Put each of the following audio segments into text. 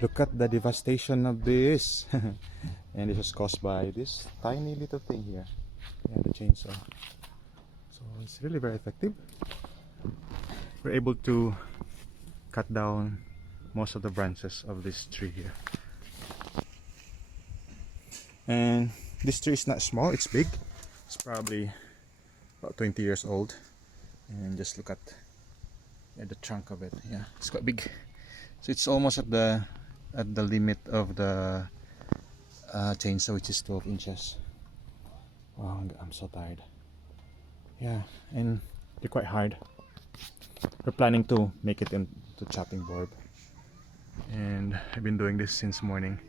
Look at the devastation of this. And this is caused by this tiny little thing here. Yeah, the chainsaw. So it's really very effective. We're able to cut down most of the branches of this tree here. And this tree is not small, it's big. It's probably about 20 years old. And just look at the trunk of it. Yeah, it's quite big. So it's almost at the limit of the chainsaw, which is 12 inches. Wow, I'm so tired. Yeah, and they're quite hard. We're planning to make it into chopping board, and I've been doing this since morning.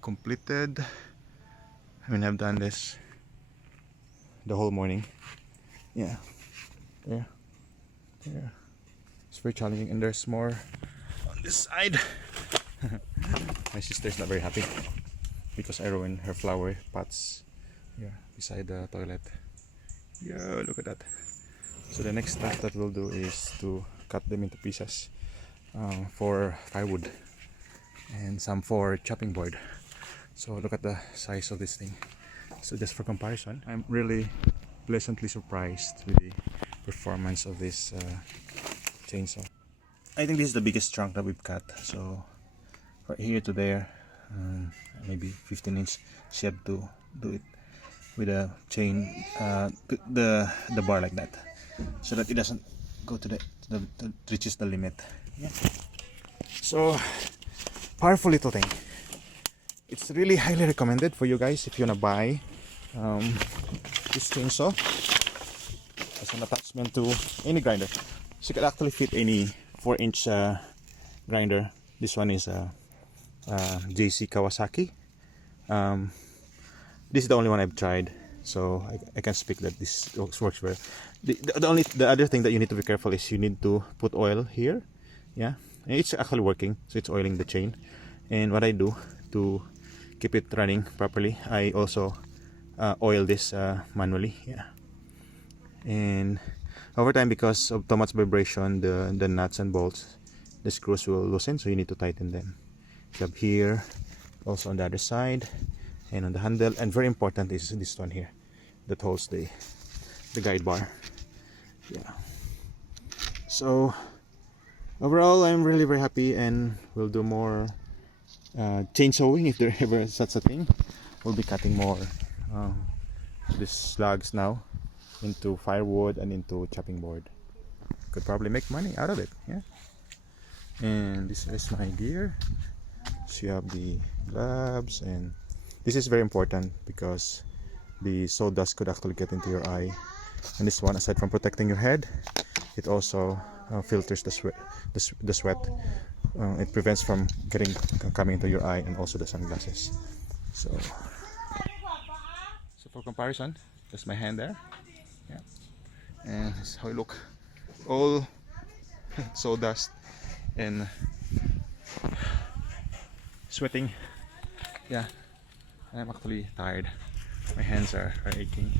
Completed. I've done this the whole morning. Yeah, there. It's very challenging, and there's more on this side. My sister's not very happy because I ruined her flower pots here beside the toilet. Yeah, look at that. So the next step that we'll do is to cut them into pieces for firewood and some for chopping board. So look at the size of this thing. So just for comparison, I'm really pleasantly surprised with the performance of this chainsaw. I think this is the biggest chunk that we've cut. So right here to there, maybe 15 inch. She had to do it with a chain, the bar like that, so that it doesn't go to the reaches the limit. Yeah. So powerful little thing. It's really highly recommended for you guys if you wanna buy this chainsaw as an attachment to any grinder. So you can actually fit any 4-inch grinder. This one is JC Kawasaki. This is the only one I've tried, so I can speak that this works well. The other thing that you need to be careful is you need to put oil here. Yeah, and it's actually working, so it's oiling the chain. And what I do to keep it running properly, I also oil this manually. Yeah, and over time, because of too much vibration, the nuts and bolts, the screws will loosen, so you need to tighten them. You have here, also on the other side, and on the handle, and very important is this one here that holds the guide bar. Yeah, so overall I'm really very happy, and we'll do more chainsawing if there ever is such a thing. We'll be cutting more these logs now into firewood and into chopping board. Could probably make money out of it. Yeah. And this is my gear. So you have the gloves, and this is very important because the sawdust could actually get into your eye. And this one, aside from protecting your head, it also filters the sweat. It prevents from coming into your eye, and also the sunglasses. So for comparison, just my hand there. Yeah, and this is how I look. All sawdust and sweating. Yeah, I'm actually tired. My hands are aching.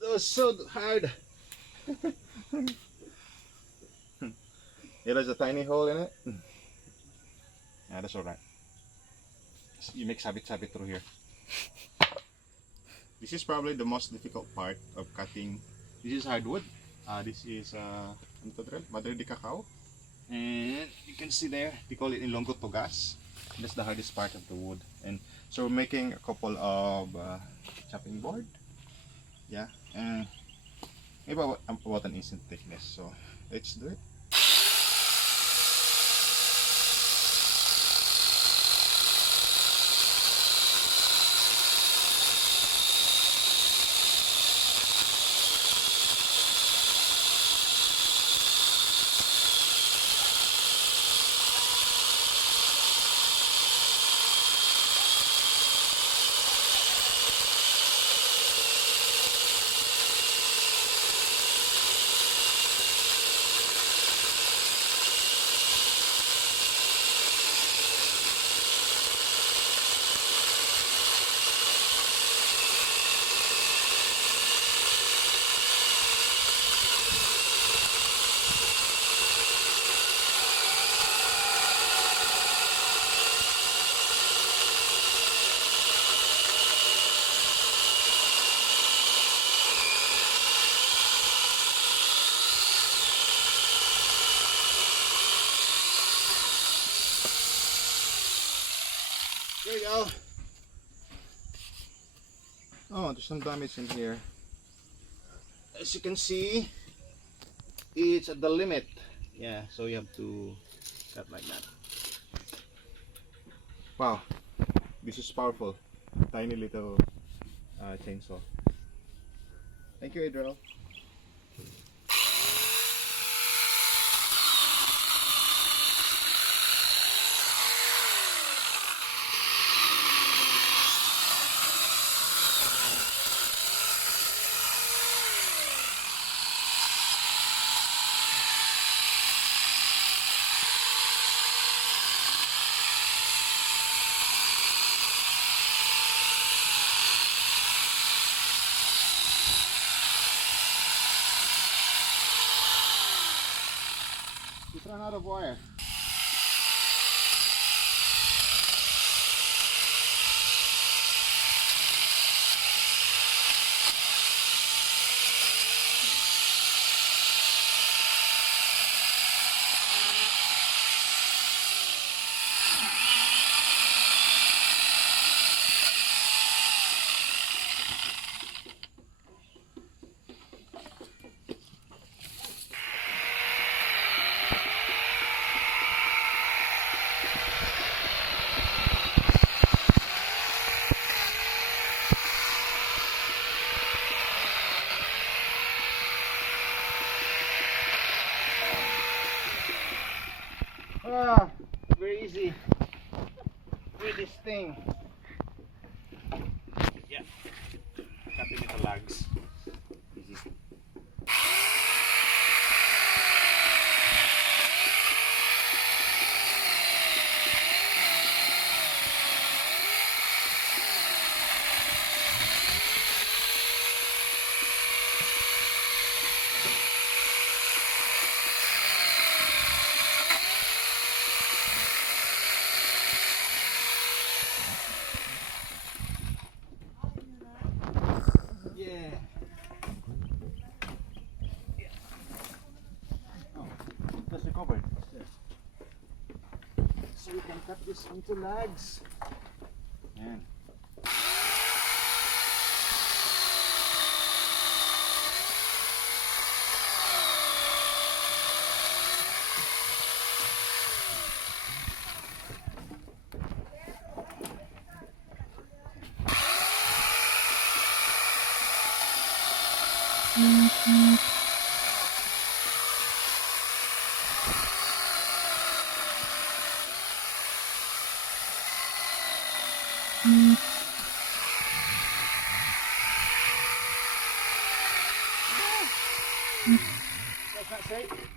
That was so hard. There's a tiny hole in it. Yeah, that's alright. You make sabit through here. This is probably the most difficult part of cutting. This is hardwood. This is ano to, Drell? Madre de cacao. And you can see there, we call it Ilonggo Togas. That's the hardest part of the wood. And so we're making a couple of chopping board. Yeah, and maybe about an inch in thickness. So let's do it. There you go. Oh, there's some damage in here. As you can see, it's at the limit. Yeah, so you have to cut like that. Wow, this is powerful. Tiny little chainsaw. Thank you, Adriel. Just ran out of wire. Ah, very easy with this thing. Yeah, cut it into logs. Easy. Just recovered. So we can cut this into logs. Yan. That's not safe.